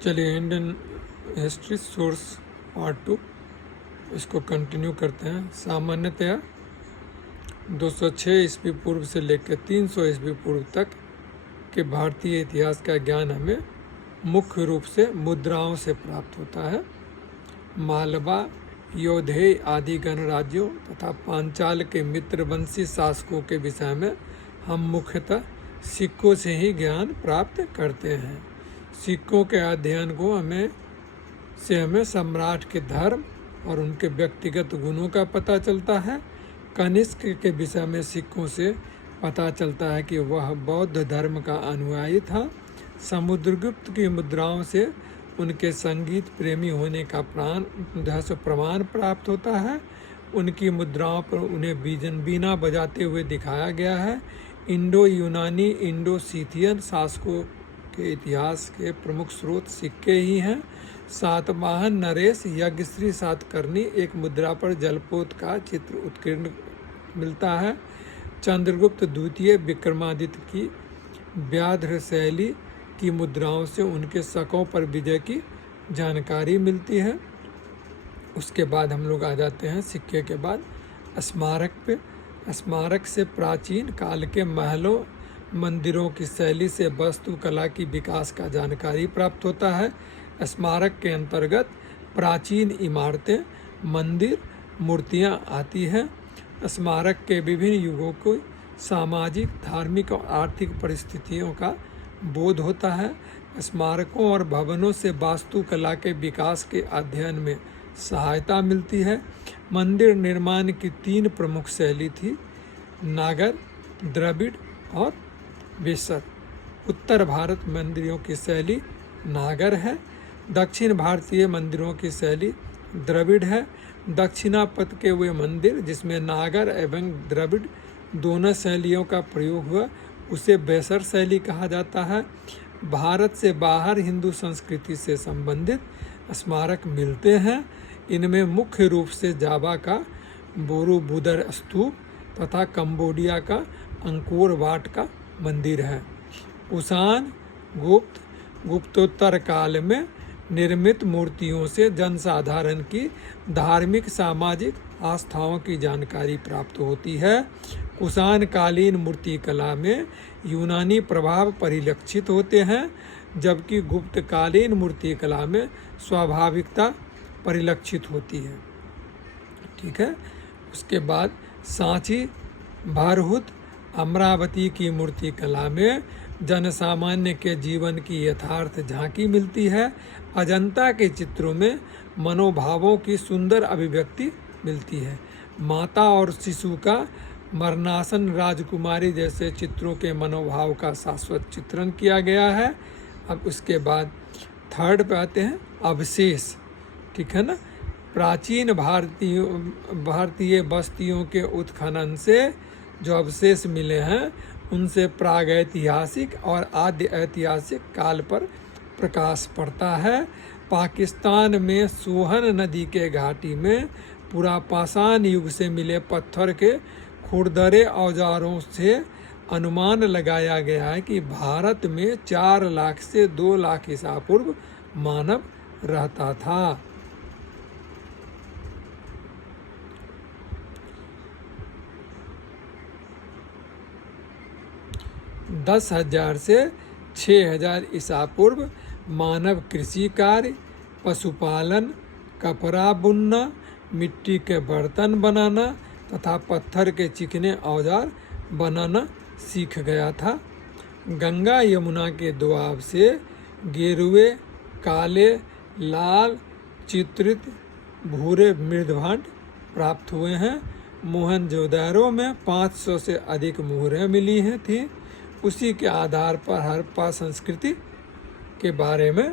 चलिए Indian history source part 2 इसको continue करते हैं। सामान्यतया 206 ईस्वी पूर्व से लेकर 300 ईस्वी पूर्व तक के भारतीय इतिहास का ज्ञान हमें मुख्य रूप से मुद्राओं से प्राप्त होता है। मालवा, यौधेय आदि गणराज्यों तथा पांचाल के मित्रवंशी शासकों के विषय में हम मुख्यतः सिक्कों से ही ज्ञान प्राप्त करते हैं। सिक्कों के अध्ययन को हमें सम्राट के धर्म और उनके व्यक्तिगत गुणों का पता चलता है। कनिष्क के विषय में सिक्कों से पता चलता है कि वह बौद्ध धर्म का अनुयायी था। समुद्रगुप्त की मुद्राओं से उनके संगीत प्रेमी होने का प्रमाण प्राप्त होता है। उनकी मुद्राओं पर उन्हें बीना बजाते हुए दिखाया गया है। इंडो यूनानी इंडो सीथियन शासकों के इतिहास के प्रमुख स्रोत सिक्के ही हैं। सातवाहन नरेश यज्ञश्री सातकर्णी एक मुद्रा पर जलपोत का चित्र उत्कीर्ण मिलता है। चंद्रगुप्त द्वितीय विक्रमादित्य की व्याघ्र शैली की मुद्राओं से उनके शकों पर विजय की जानकारी मिलती है। उसके बाद हम लोग आ जाते हैं सिक्के के बाद स्मारक पे। स्मारक से प्राचीन काल के महलों मंदिरों की शैली से वास्तुकला की विकास का जानकारी प्राप्त होता है। स्मारक के अंतर्गत प्राचीन इमारतें, मंदिर, मूर्तियां आती हैं। स्मारक के विभिन्न युगों को सामाजिक, धार्मिक और आर्थिक परिस्थितियों का बोध होता है। स्मारकों और भवनों से वास्तुकला के विकास के अध्ययन में सहायता मिलती है। मंदिर निर्माण की 3 प्रमुख शैली थी, नागर, द्रविड़ और वेसर। उत्तर भारत मंदिरों की शैली नागर है। दक्षिण भारतीय मंदिरों की शैली द्रविड़ है। दक्षिणापथ के वे मंदिर जिसमें नागर एवं द्रविड़ दोनों शैलियों का प्रयोग हुआ उसे वेसर शैली कहा जाता है। भारत से बाहर हिंदू संस्कृति से संबंधित स्मारक मिलते हैं। इनमें मुख्य रूप से जावा का बोरोबुदर स्तूप तथा कंबोडिया का अंकोर वाट का मंदिर है। कुषाण गुप्तोत्तर काल में निर्मित मूर्तियों से जनसाधारण की धार्मिक सामाजिक आस्थाओं की जानकारी प्राप्त होती है। कुषाण कालीन मूर्तिकला में यूनानी प्रभाव परिलक्षित होते हैं, जबकि गुप्तकालीन मूर्तिकला में स्वाभाविकता परिलक्षित होती है। ठीक है। उसके बाद सांची, भारहुत, अमरावती की मूर्तिकला में जनसामान्य के जीवन की यथार्थ झांकी मिलती है। अजंता के चित्रों में मनोभावों की सुंदर अभिव्यक्ति मिलती है। माता और शिशु का मरणासन राजकुमारी जैसे चित्रों के मनोभाव का शाश्वत चित्रण किया गया है। अब उसके बाद थर्ड पे आते हैं अवशेष। ठीक है ना। प्राचीन भारतीय बस्तियों के उत्खनन से जो अवशेष मिले हैं उनसे प्रागैतिहासिक और आद्य ऐतिहासिक काल पर प्रकाश पड़ता है। पाकिस्तान में सोहन नदी के घाटी में पुरापाषाण युग से मिले पत्थर के खुरदरे औजारों से अनुमान लगाया गया है कि भारत में 4 लाख से 2 लाख ईसा पूर्व मानव रहता था। 10,000 से 6,000 ईसा पूर्व मानव कृषि कार्य, पशुपालन, कपड़ा बुनना, मिट्टी के बर्तन बनाना तथा पत्थर के चिकने औजार बनाना सीख गया था। गंगा यमुना के दोआब से गेरुए, काले, लाल, चित्रित, भूरे मृदभांड प्राप्त हुए हैं। मोहनजोदारो में 500 से अधिक मुहरें मिली थी। उसी के आधार पर हड़प्पा संस्कृति के बारे में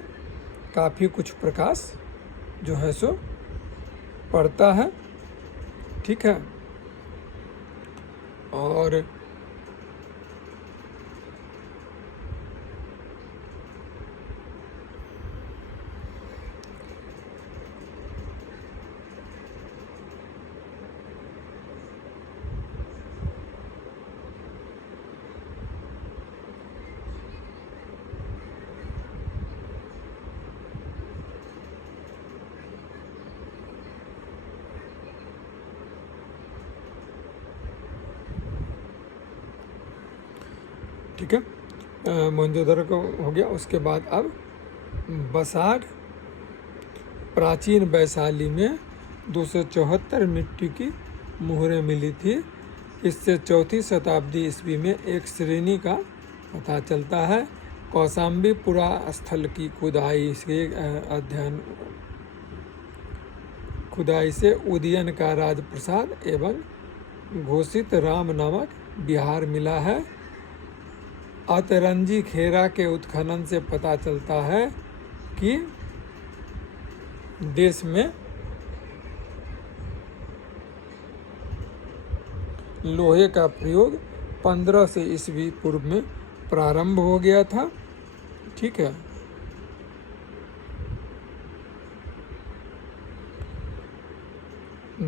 काफ़ी कुछ प्रकाश जो है सो पड़ता है। ठीक है। और ठीक है। मोहनजोदड़ो को हो गया। उसके बाद अब बसाड़, प्राचीन वैशाली में 274 मिट्टी की मुहरें मिली थी। इससे 4वीं शताब्दी ईस्वी में एक श्रेणी का पता चलता है। कौशाम्बी पुरा स्थल की खुदाई से उदयन का राजप्रसाद एवं घोषित राम नामक विहार मिला है। अतरंजी खेरा के उत्खनन से पता चलता है कि देश में लोहे का प्रयोग 1500 ईस्वी पूर्व में प्रारंभ हो गया था। ठीक है।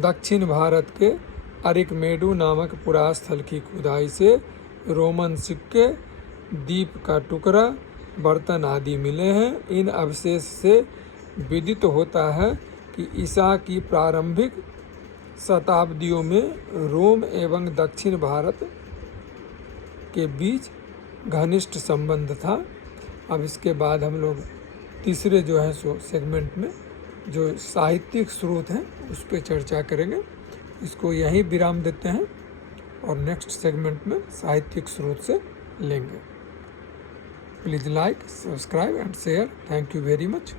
दक्षिण भारत के अरिकमेडु नामक पुरास्थल की खुदाई से रोमन सिक्के, दीप का टुकड़ा, बर्तन आदि मिले हैं। इन अवशेष से विदित होता है कि ईसा की प्रारंभिक शताब्दियों में रोम एवं दक्षिण भारत के बीच घनिष्ठ संबंध था। अब इसके बाद हम लोग तीसरे जो है सो सेगमेंट में जो साहित्यिक स्रोत हैं उस पर चर्चा करेंगे। इसको यहीं विराम देते हैं और नेक्स्ट सेगमेंट में साहित्यिक स्रोत से लेंगे। Please like, subscribe and share. Thank you very much.